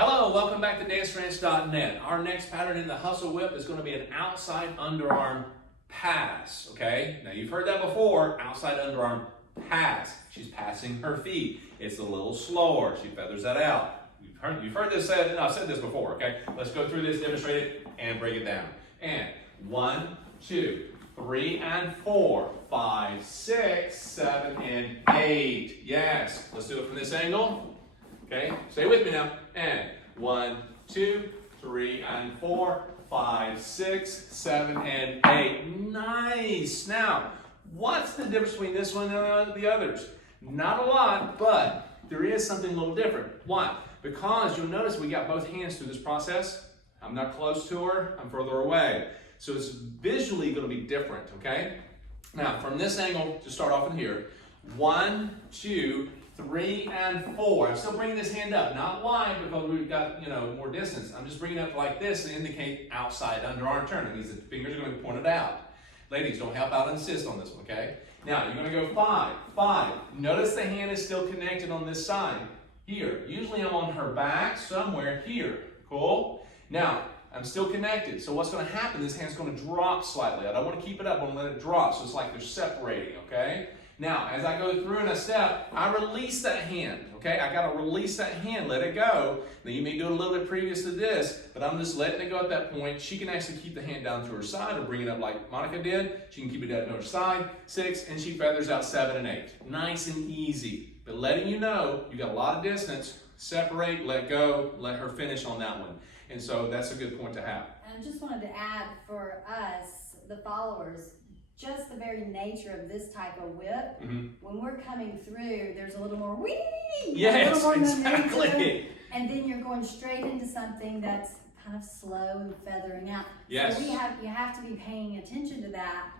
Hello, welcome back to danceranch.net. Our next pattern in the hustle whip is going to be an outside underarm pass, okay? Now you've heard that before, outside underarm pass. She's passing her feet. It's a little slower. She feathers that out. You've heard this said, no, I've said this before, okay? Let's go through this, demonstrate it, and break it down. And 1, 2, 3, and 4, 5, 6, 7, and 8. Yes, let's do it from this angle. Okay, stay with me now. And 1, 2, 3, and 4, 5, 6, 7, and 8. Nice. Now, what's the difference between this one and the others? Not a lot, but there is something a little different. Why? Because you'll notice we got both hands through this process. I'm not close to her, I'm further away. So it's visually going to be different, okay? Now, from this angle, to start off in here, 1, 2, 3, and 4. I'm still bringing this hand up, not wide because we've got, more distance. I'm just bringing it up like this to indicate outside underarm turn. It means the fingers are going to be pointed out. Ladies, don't help out and insist on this one, okay? Now, you're going to go 5, 5. Notice the hand is still connected on this side. Here. Usually I'm on her back, somewhere here. Cool? Now, I'm still connected. So what's going to happen, this hand's going to drop slightly. I don't want to keep it up, I want to let it drop. So it's like they're separating, okay? Now, as I go through in a step, I release that hand, okay? I got to release that hand, let it go. Now, you may do it a little bit previous to this, but I'm just letting it go at that point. She can actually keep the hand down to her side or bring it up like Monica did. She can keep it down to her side, 6, and she feathers out 7 and 8. Nice and easy. But letting you know, you got a lot of distance, separate, let go, let her finish on that one. And so that's a good point to have. And I just wanted to add for us, the followers, just the very nature of this type of whip, when we're coming through, there's a little more whee! Yes, a little more exactly. momentum, and then you're going straight into something that's kind of slow and feathering out. Yes. So you have to be paying attention to that,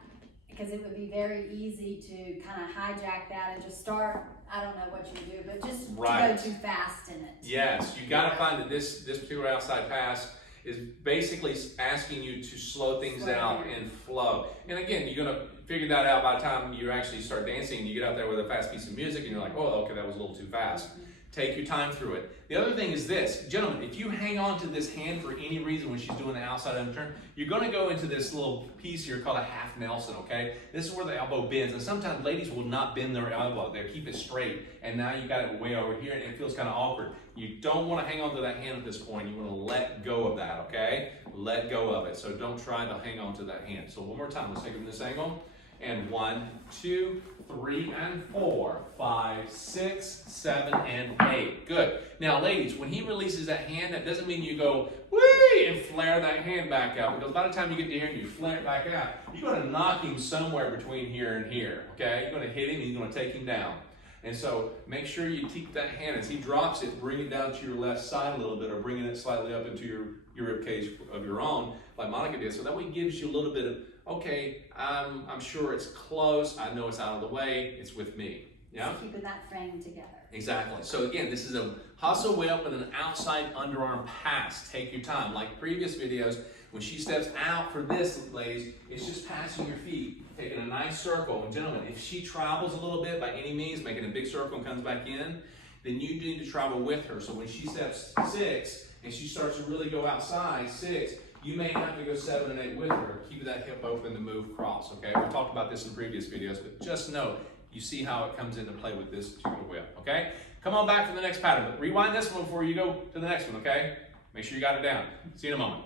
because it would be very easy to kind of hijack that and just start, I don't know what you do, but just to go too fast in it. Yes, you got to find that this particular outside pass is basically asking you to slow things down and flow. And again, you're going to figure that out by the time you actually start dancing. You get out there with a fast piece of music and you're like, oh, okay, that was a little too fast. Take your time through it. The other thing is this, gentlemen, if you hang on to this hand for any reason when she's doing the outside underturn, you're going to go into this little piece here called a half Nelson, okay? This is where the elbow bends, and sometimes ladies will not bend their elbow. They'll keep it straight, and now you got it way over here, and it feels kind of awkward. You don't want to hang on to that hand at this point. You want to let go of that, okay? Let go of it. So don't try to hang on to that hand. So one more time, let's take it from this angle. And 1, 2, 3, and 4, 5, 6, 7, and 8. Good. Now, ladies, when he releases that hand, that doesn't mean you go, whee, and flare that hand back out. Because by the time you get to here and you flare it back out, you're going to knock him somewhere between here and here. Okay? You're going to hit him and you're going to take him down. And so make sure you keep that hand. As he drops it, bring it down to your left side a little bit, or bringing it slightly up into your rib cage of your own, like Monica did. So that way it gives you a little bit of, okay, I'm sure it's close. I know it's out of the way. It's with me. Yeah? Just keeping that frame together. Exactly. So again, this is a hustle whip with an outside underarm pass. Take your time. Like previous videos, when she steps out for this, ladies, it's just passing your feet, taking a nice circle. And gentlemen, if she travels a little bit by any means, making a big circle and comes back in, then you need to travel with her. So when she steps 6 and she starts to really go outside, 6, you may have to go 7 and 8 with her, keep that hip open to move across, okay? We talked about this in previous videos, but just know, you see how it comes into play with this particular whip, okay? Come on back to the next pattern, but rewind this one before you go to the next one, okay? Make sure you got it down. See you in a moment.